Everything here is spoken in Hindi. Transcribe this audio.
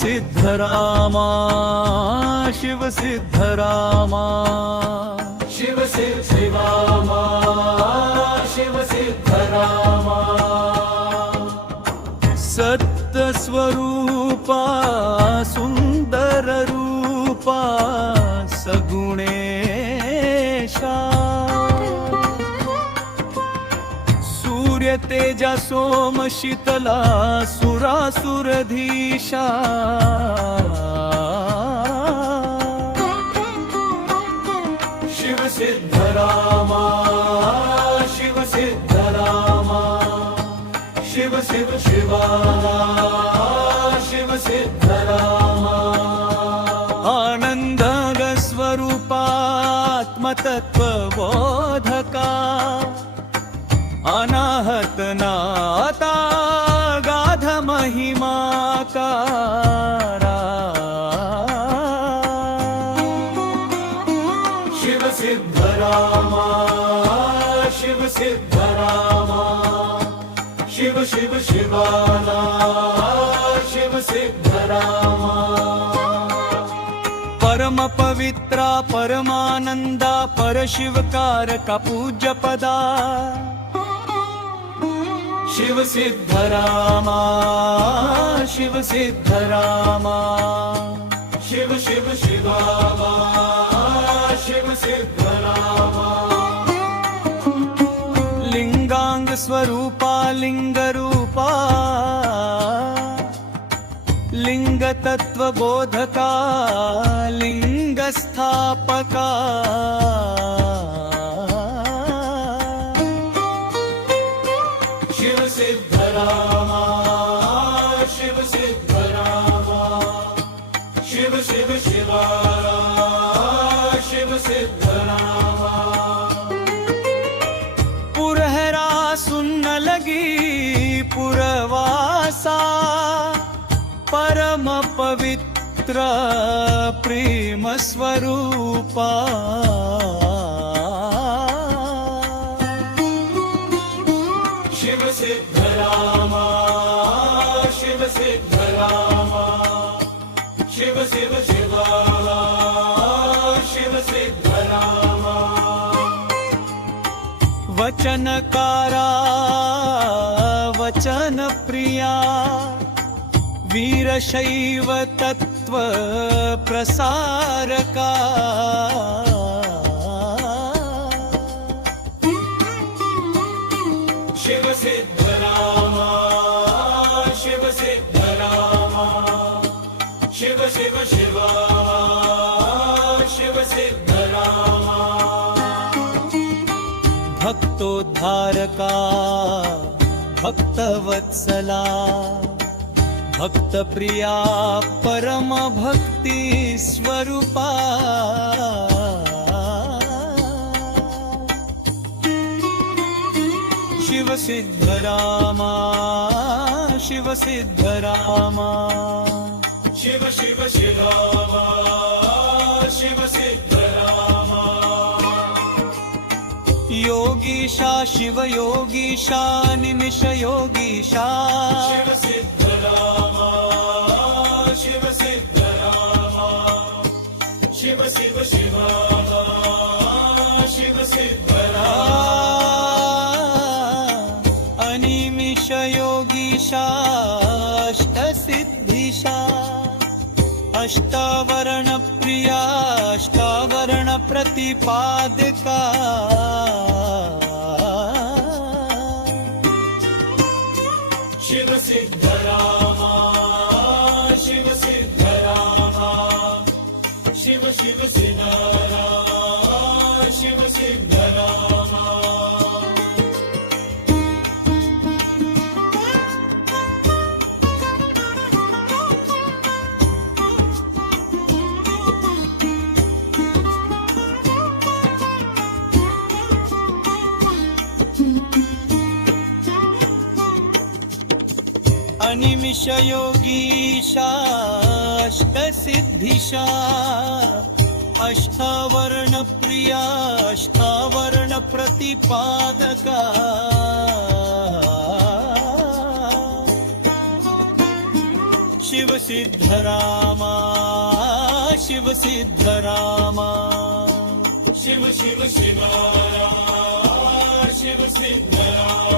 सिद्धरामा शिव सिद्धरामा शिव सिद्धरामा शिव सिद्धरामा सत्य स्वरूपा सुंदर रूपा सगुणेशा सूर्य तेजा सोम शीतला सुरासुरधीशा शिव सिद्धरामा शिव सिद्धरामा शिव शिव शिवाला शिव सिद्धरामा आनंद स्वरूपात्मतत्व बोधका अनाहत नाता गाध महिमाकारा शिव सिद्धरामा शिव सिद्धरामा शिव शिव शिवाला शिव सिद्धरामा परम पवित्रा परमानंदा परशिवकारका पूज्य पदा शिव सिद्धरामा शिव सिद्धरामा शिव शिव शिवाला शिव सिद्धरामा लिंगांग स्वरूपा लिंग रूपा लिंग तत्व बोधका लिंग स्थापका शिव सिद्धरामा शिव सिद्धरामा शिव शिव शिवाला शिव सिद्धरामा पुरहरा सुन्न लगी पुरवासा परम पवित्र प्रेम स्वरूपा शिव सिद्धरामा शिव सिद्धरामा शिव शिव शिवाला शिव सिद्धरामा वचनकारा वचन प्रिया वीरशैव तत्व प्रसारका शिव सिद्धरामा शिव सिद्धरामा शिव शिव शिवाला शिव सिद्धरामा भक्तोद्धारका भक्तवत्सला भक्तप्रिया परम भक्ति स्वरूपा शिव सिद्धरामा शिव सिद्धरामा शिव शिव शिवाला शिव सिद्धरामा योगीशा शिव योगीशा निमिष योगीशा शिव सिद्धरामा शिव सिद्धरामा शिव शिव शिवाला शिव सिद्धरामा अनिमिष योगीशा अष्टसिद्धिशा अष्टावरण प्रिया अष्टावरण प्रतिपादका शिव सिद्धरामा शिव सिद्धरामा शिव शिव सिद्धरामा शिव सिद्धरामा अनिमिष योगीशा अष्टसिद्धिशा अष्टावर्ण प्रिया अष्टावर्ण प्रतिपादका शिवसिद्धरामा शिवसिद्धरामा शिव शिव शिवारा शिव सिद्धरामा